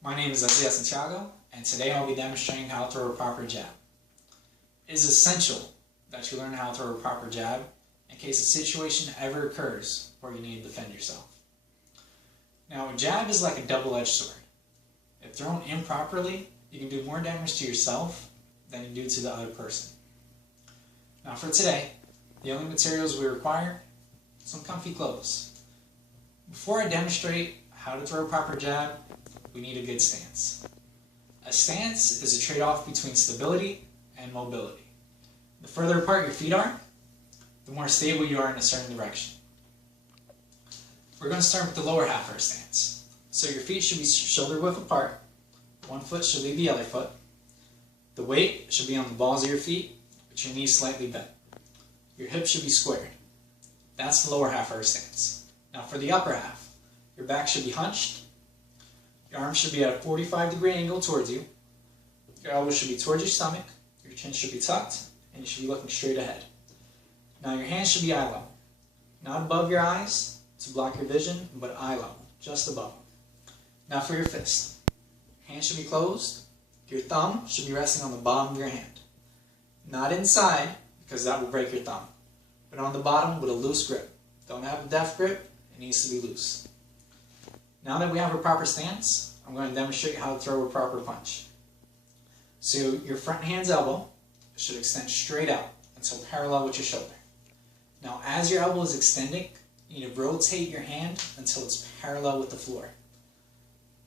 My name is Isaiah Santiago, and today I'll be demonstrating how to throw a proper jab. It is essential that you learn how to throw a proper jab in case a situation ever occurs where you need to defend yourself. Now, a jab is like a double-edged sword. If thrown improperly, you can do more damage to yourself than you do to the other person. Now for today, the only materials we require, some comfy clothes. Before I demonstrate how to throw a proper jab, we need a good stance. A stance is a trade-off between stability and mobility. The further apart your feet are, the more stable you are in a certain direction. We're going to start with the lower half of our stance. So your feet should be shoulder width apart, one foot should leave the other foot. The weight should be on the balls of your feet, with your knees slightly bent. Your hips should be squared. That's the lower half of our stance. Now for the upper half, your back should be hunched, your arms should be at a 45-degree angle towards you, your elbows should be towards your stomach, your chin should be tucked, and you should be looking straight ahead. Now your hands should be eye level, not above your eyes to block your vision, but eye level, just above them. Now for your fist, hands should be closed, your thumb should be resting on the bottom of your hand. Not inside, because that will break your thumb, but on the bottom with a loose grip. Don't have a deft grip, it needs to be loose. Now that we have a proper stance, I'm going to demonstrate how to throw a proper punch. So your front hand's elbow should extend straight out until parallel with your shoulder. Now as your elbow is extending, you need to rotate your hand until it's parallel with the floor.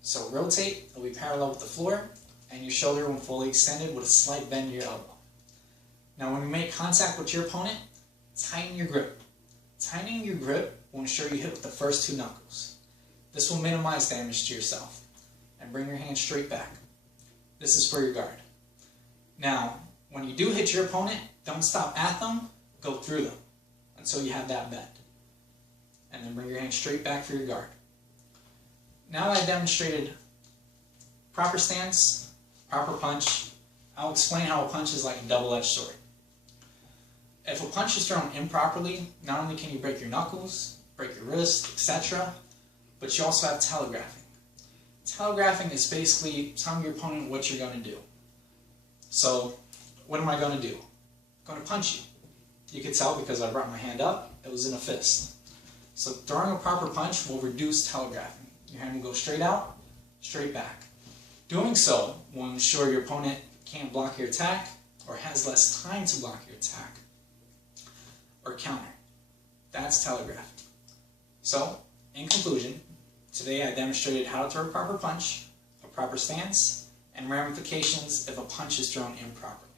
So rotate, it'll be parallel with the floor, and your shoulder when fully extended with a slight bend in your elbow. Now when you make contact with your opponent, tighten your grip. Tightening your grip will ensure you hit with the first two knuckles. This will minimize damage to yourself, and bring your hand straight back. This is for your guard. Now, when you do hit your opponent, don't stop at them, go through them until you have that bend. And then bring your hand straight back for your guard. Now that I demonstrated proper stance, proper punch, I'll explain how a punch is like a double-edged sword. If a punch is thrown improperly, not only can you break your knuckles, break your wrist, etc., but you also have telegraphing. Telegraphing is basically telling your opponent what you're going to do. So, what am I going to do? I'm going to punch you. You could tell because I brought my hand up, it was in a fist. So throwing a proper punch will reduce telegraphing. Your hand will go straight out, straight back. Doing so will ensure your opponent can't block your attack or has less time to block your attack or counter. That's telegraphing. So, in conclusion, today I demonstrated how to throw a proper punch, a proper stance, and ramifications if a punch is thrown improperly.